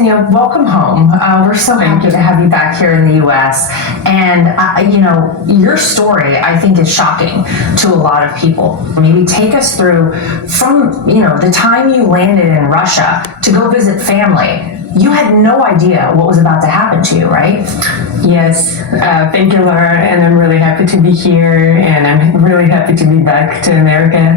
Ksenia, welcome home. We're so happy to have you back here in the U.S. And, your story, I think, is shocking to a lot of people. Maybe take us through from, the time you landed in Russia to go visit family. You had no idea what was about to happen to you, right? Yes, thank you, Lara, and I'm really happy to be here, and I'm really happy to be back to America.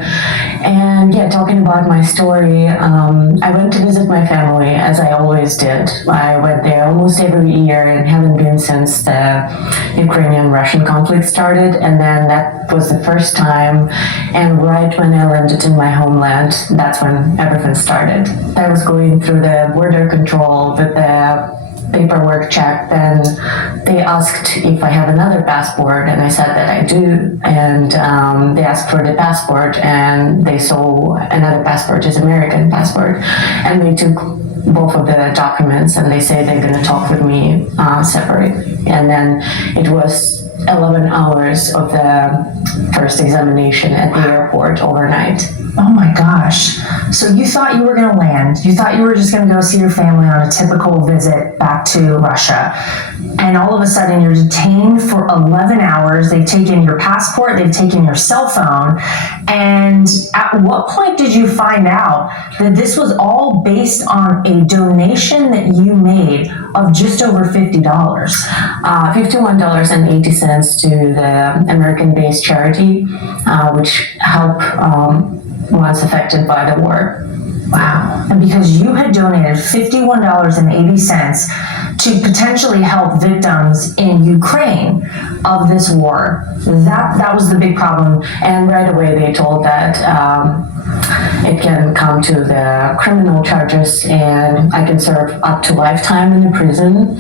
And yeah, talking about my story, I went to visit my family, as I always did. I went there almost every year and haven't been since the Ukrainian-Russian conflict started, and then that was the first time, and right when I landed in my homeland, that's when everything started. I was going through the border control with the paperwork check, then they asked if I have another passport, and I said that I do, and they asked for the passport, and they saw another passport is American passport, and they took both of the documents, and they say they're going to talk with me separate, and then it was 11 hours of the first examination at the airport overnight. Oh my gosh. So you thought you were going to land. You thought you were just going to go see your family on a typical visit back to Russia. And all of a sudden you're detained for 11 hours. They've taken your passport. They've taken your cell phone. And at what point did you find out that this was all based on a donation that you made of just over $50? $51.80 to the American-based charity, which help ones affected by the war. Wow. And because you had donated $51.80 to potentially help victims in Ukraine of this war, that was the big problem. And right away they told that it can come to the criminal charges, and I can serve up to lifetime in the prison.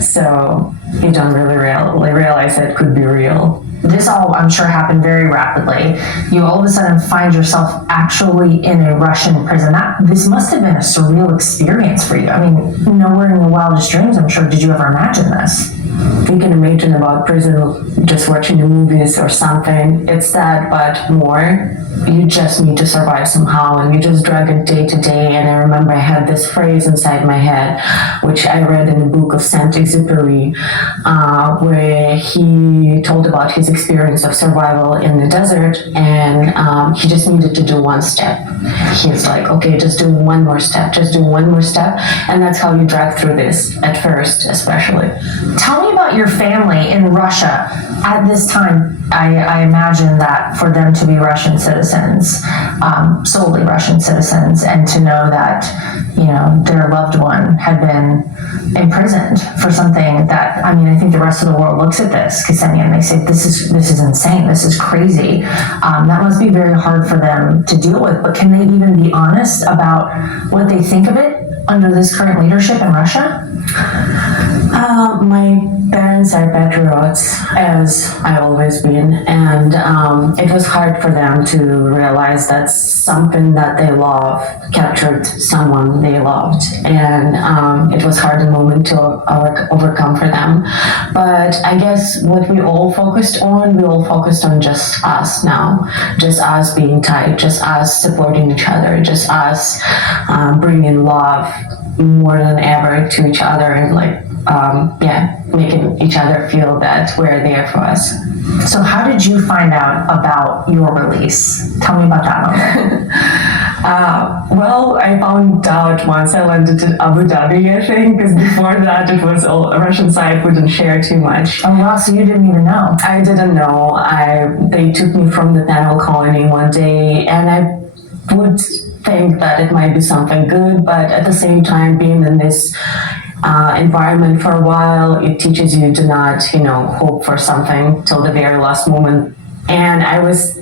So you don't really realize that it could be real. This all, I'm sure, happened very rapidly. You all of a sudden find yourself actually in a Russian prison. This must have been a surreal experience for you. I mean, nowhere in your wildest dreams, I'm sure, did you ever imagine this. You can imagine about prison just watching the movies or something. It's that, but more. You just need to survive somehow, and you just drag it day to day. And I remember I had this phrase inside my head, which I read in the book of Saint-Exupéry, where he told about his experience of survival in the desert, and he just needed to do one step. He's like, okay, just do one more step, just do one more step. And that's how you drag through this, at first, especially. Tell me about your family in Russia at this time. I imagine that for them to be Russian citizens, solely Russian citizens, and to know that, their loved one had been imprisoned for something that, I think the rest of the world looks at this, Ksenia, and they say, this is insane, this is crazy. That must be very hard for them to deal with, but can they even be honest about what they think of it under this current leadership in Russia? My parents are patriots, as I've always been, and it was hard for them to realize that something that they love captured someone they loved, and it was hard a moment to overcome for them. But I guess what we all focused on just us now, just us being tight, just us supporting each other, just us bringing love more than ever to each other, and making each other feel that we're there for us. So how did you find out about your release? Tell me about that moment. Well, I found out once I landed in Abu Dhabi, I think, because before that it was all Russian side wouldn't share too much. Oh wow, so you didn't even know? I didn't know. They took me from the penal colony one day, and I would think that it might be something good, but at the same time, being in this environment for a while, it teaches you to not, hope for something till the very last moment. And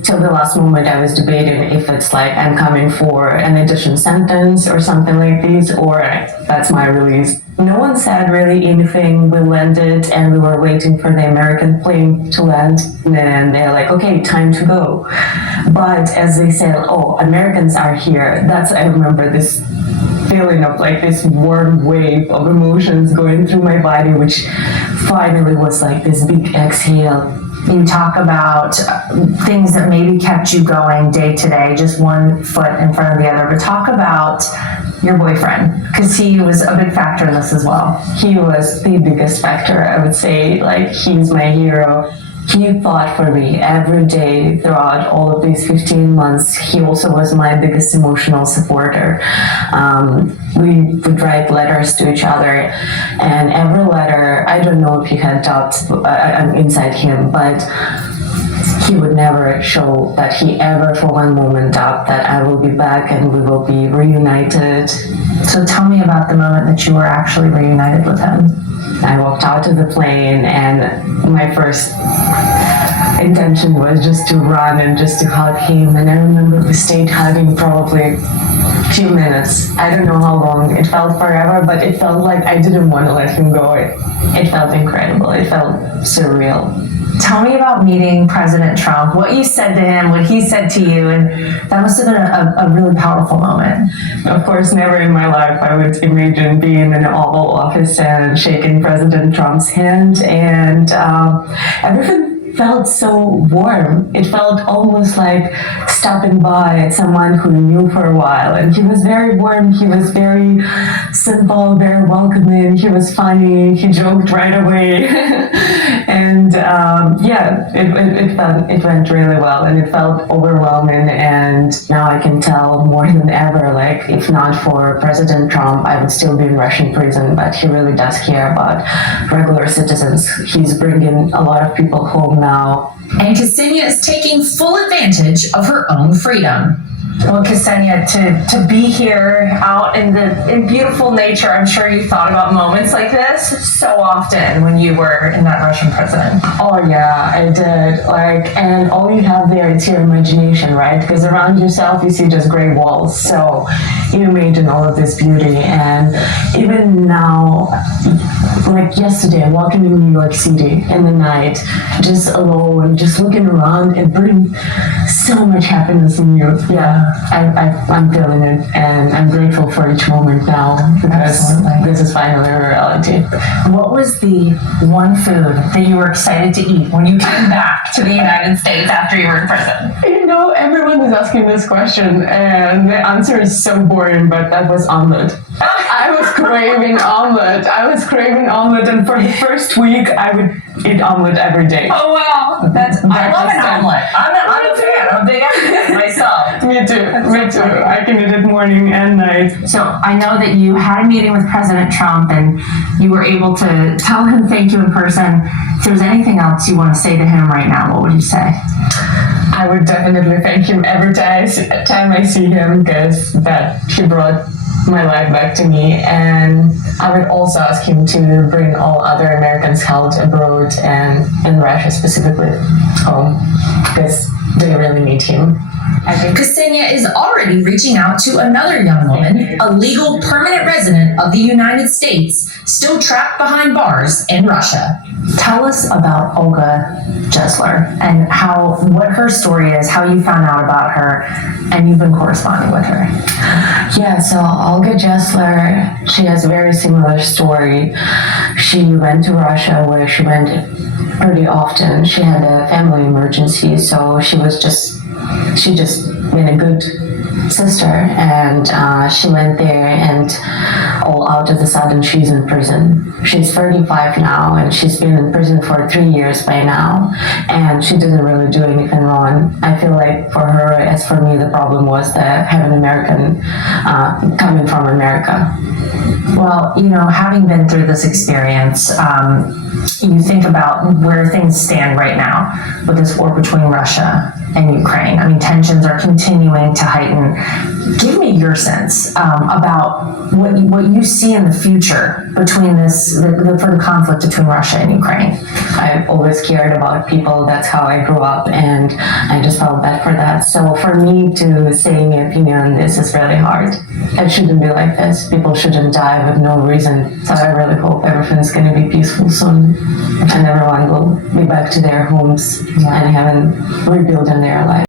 till the last moment, I was debating if it's like I'm coming for an additional sentence or something like this, or that's my release. No one said really anything. We landed and we were waiting for the American plane to land. And then they're like, okay, time to go. But as they said, oh, Americans are here. I remember this feeling of like this warm wave of emotions going through my body, which finally was like this big exhale. You talk about things that maybe kept you going day to day, just one foot in front of the other, but talk about your boyfriend? Because he was a big factor in this as well. He was the biggest factor, I would say. Like, he's my hero. He fought for me every day throughout all of these 15 months. He also was my biggest emotional supporter. We would write letters to each other, and every letter, I don't know if he had doubts inside him, but he would never show that he ever for one moment doubt that I will be back and we will be reunited. So tell me about the moment that you were actually reunited with him. I walked out of the plane, and my first intention was just to run and just to hug him. And I remember we stayed hugging probably a few minutes. I don't know how long. It felt forever, but it felt like I didn't want to let him go. It felt incredible. It felt surreal. Tell me about meeting President Trump, what you said to him, what he said to you, and that must have been a really powerful moment. Of course, never in my life I would imagine being in an Oval Office and shaking President Trump's hand, and everything felt so warm. It felt almost like stopping by someone who knew for a while, and he was very warm. He was very simple, very welcoming. He was funny. He joked right away. And it went really well, and it felt overwhelming. And now I can tell more than ever, like, if not for President Trump, I would still be in Russian prison, but he really does care about regular citizens. He's bringing a lot of people home now. And Ksenia is taking full advantage of her own freedom. Well, Ksenia, to be here out in beautiful nature, I'm sure you thought about moments like this so often when you were in that Russian prison. Oh yeah, I did. Like, and all you have there is your imagination, right? Because around yourself you see just gray walls. So you imagine all of this beauty. And even now, like yesterday, walking in New York City in the night, just alone, just looking around, it brings so much happiness in you. Yeah. I'm feeling it, and I'm grateful for each moment now, because this is finally a reality. What was the one food that you were excited to eat when you came back to the United States after you were in prison? You know, everyone is asking this question, and the answer is so boring, but that was omelet. I was craving omelet. And for the first week, I would eat omelet every day. Oh wow, I love an omelet. I'm a fan. I'm a big fan myself. Me too. I can eat it morning and night. So I know that you had a meeting with President Trump, and you were able to tell him thank you in person. If there's anything else you want to say to him right now, what would you say? I would definitely thank him every time I see him, because that he brought my life back to me. And I would also ask him to bring all other Americans held abroad and in Russia specifically home, because they really need him. Ksenia is already reaching out to another young woman, a legal permanent resident of the United States, still trapped behind bars in Russia. Tell us about Olga Jesler and what her story is, how you found out about her, and you've been corresponding with her. Yeah, so Olga Jesler, she has a very similar story. She went to Russia, where she went pretty often. She had a family emergency, so she just been a good sister, and she went there, and all out of a sudden she's in prison. She's 35 now, and she's been in prison for 3 years by now, and she didn't really do anything wrong. I feel like for her, as for me, the problem was that having an American coming from America. Well, having been through this experience, you think about where things stand right now with this war between Russia and Ukraine. I mean, tensions are continuing to heighten. Give me your sense about what you see in the future between for the conflict between Russia and Ukraine. I've always cared about people. That's how I grew up, and I just felt bad for that. So for me to say my opinion on this is really hard. It shouldn't be like this. People shouldn't die with no reason. So I really hope everything's going to be peaceful soon, and everyone will be back to their homes and having rebuilding their life.